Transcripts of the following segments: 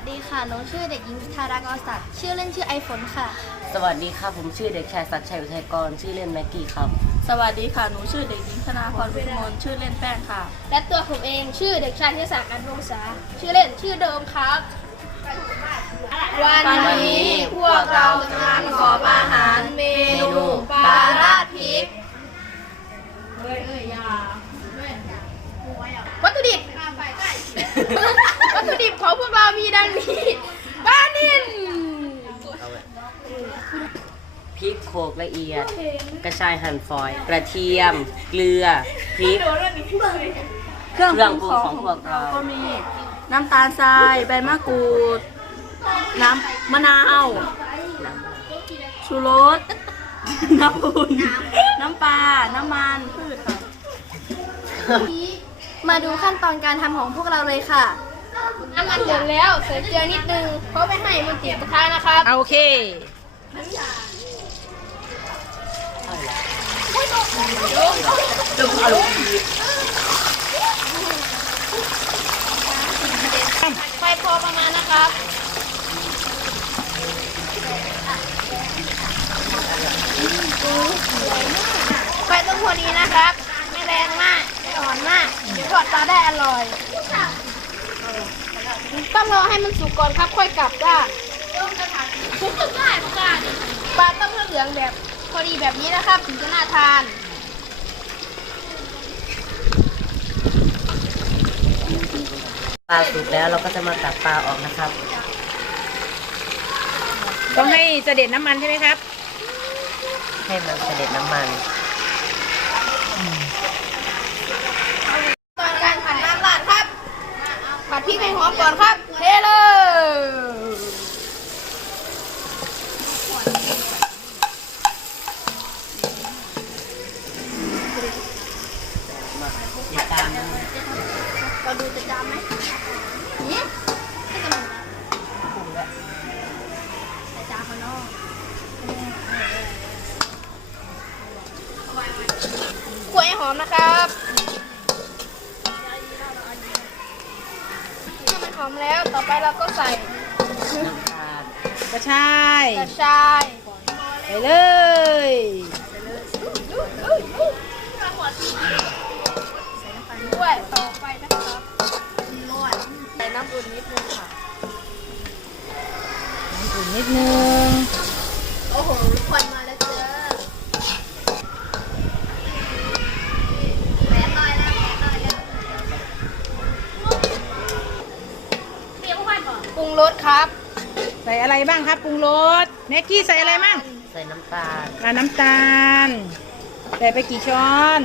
สวัสดีค่ะหนูชื่อเด็กหญิงพิธารากรศักดิ์ชื่อเล่นชื่อไอฝนค่ะ สวัสดีครับผมชื่อเด็กชายศักดิ์ชัยอุทัยกรชื่อเล่นแม็กกี้ครับ สวัสดีค่ะ หนูชื่อเด็กหญิงธนาพรวิมลชื่อเล่นแป้งค่ะ และตัวผมเองชื่อเด็กชายเทศศักดิ์อันวงศาชื่อเล่นชื่อเดิมครับ วันนี้พวกเราจะมาประกอบอาหารเมนูปลาราดพริกวัตถุดิบ วัตถุดิบของพวกเรามีดังนี้ปลานิ่น พริกโขลกละเอียด กระชายหั่นฝอย กระเทียม เกลือ พริก เครื่องเครื่องปรุงปรุงของของพวกเราพวกเราก็มี น้ำตาลทรายใบมะกรูด น้ำมะนาว ชูรส น้ำอุ่นน้ำปลา น้ำมันพืชค่ะ มาดูขั้นตอนการทำของพวกเราเลยค่ะ น้ำมันเดือดแล้วใส่เกลือนิดนึง เพราะไม่ให้มันติดกระทะนะครับ โอเค ไฟพอประมาณนะครับไฟต้องพอดีนะครับ ไม่แรงมาก ไม่อ่อนมากเดี๋ยวทอดปลาได้อร่อย ต้องรอให้มันสุกก่อนครับ ค่อยกลับด้านปลาต้องเหลืองแบบพอดีแบบนี้นะครับ ถึงจะน่าทาน ปลาสุกแล้วเราก็จะมาตักปลาออกนะครับ ต้องให้เสด็จน้ำมันใช่ไหมครับ ให้มันเสด็จน้ำมันตอนการผัดน้ำราดครับผัดพริกให้หอมก่อนครับ เทเลย อย่าตามนะ เราดูจะจำไหมนี่ไม่กำลังใส่จานข้างนอกคั่วให้หอมนะครับเมื่อมันหอมแล้วต่อไปเราก็ใส่น้ำตาลกระชายกระชายไปเลยด้วยต่อไปนะครับใส่ น้ำอุ่นนิดนึงค่ะ น้ำอุ่นนิดนึง โอ้โหควันมาแล้วเจ้าแม่น้อยแล้วแม่น้อยแล้วเรียกว่าควันก่อนปรุงรสครับ ใส่อะไรบ้างครับปรุงรสแม็กกี้ใส่อะไรบ้างใส่น้ำตาลอ่าน้ำตาล ใส่ไปกี่ช้อน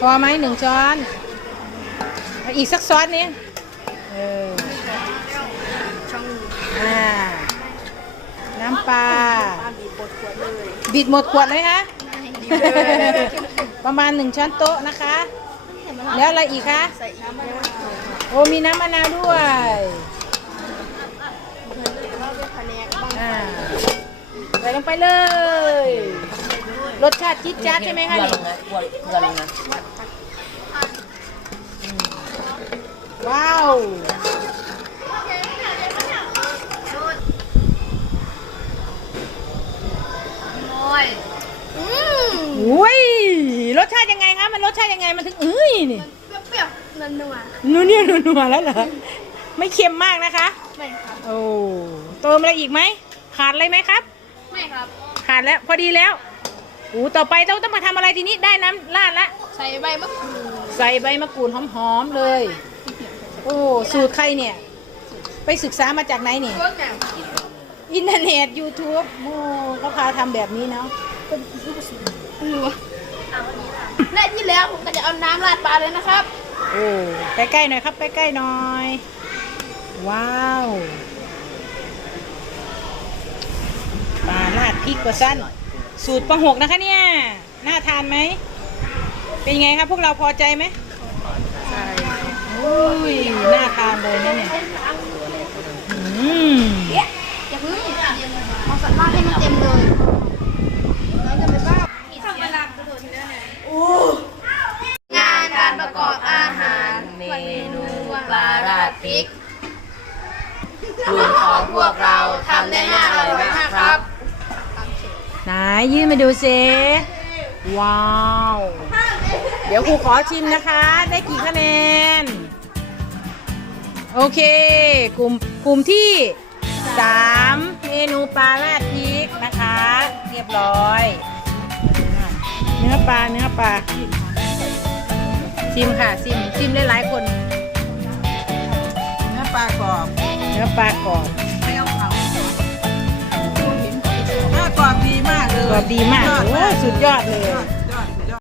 พอไหมหนึ่งช้อน อีกสักช้อนนี้เอออ่าน้ำปลาบิดหมดขวดเลยคะประมาณหนึ่งช้อนโต๊ะนะคะ แล้วอะไรอีกคะโอ้มีน้ำมะนาวด้วยใส่ลงไปเลย รสชาติจิ๊ดจ๊าดใช่ไหมคะนี่ ลงนะเกลือเกลือลงนะ ว้าวอืมอุ้ยรสชาติยังไงคะมันรสชาติยังไงมันถึงเอ้ยนี่เปรี้ยวๆนัวนูเนี่ยนัวๆแล้วเหรอไม่เค็มมากนะคะ ๆไม่ครับ โอ้เติมอะไรอีกไหมขาดอะไรไหมครับ ไม่ครับ ขาดแล้วพอดีแล้วโอ้ต่อไปเราต้องมาทำอะไรทีนี้ได้น้ำราดละ ใส่ใบมะกรูดใส่ใบมะกรูดหอมๆเลย โอ้สูตรใครเนี่ย ไปศึกษามาจากไหนเนี่ยพวกแนวอินเทอร์เน็ต YouTube โอ้เขาพาทำแบบนี้เนาะนัวและที่แล้วผมก็จะเอาน้ำราดปลาเลยนะครับโอ้ใกล้ๆหน่อยครับใกล้ๆหน่อย ว้าวปลาราดพริกกว่าสั้น สูตรประหกนะคะเนี่ย น่าทานไหม เป็นยังไงครับพวกเราพอใจไหม อุ้ยน่าทานเลยนะเนี่ยอืมอย่าเพิ่งเอาสัตว์ราดให้มันเต็มเลยแล้วจะไปบ้าทำเวลากระโดดเนื้อไหนงานการประกอบอาหารเมนูปลาราดพริกกลุ่มของพวกเราทำได้น่าอร่อยมากครับไหนยื่นมาดูซิว้าว เดี๋ยวครูขอชิมนะคะ ได้กี่คะแนน โอเค กลุ่มกลุ่มที่ 3 เมนูปลาราดพริกนะคะ เรียบร้อย เนื้อปลาเนื้อปลาชิมค่ะชิมชิมได้หลายคนเนื้อปลากรอบเนื้อปลากรอบถ้ากรอบดีมากเลยกรอบดีมากยอดโอ้สุดยอดเลยยอด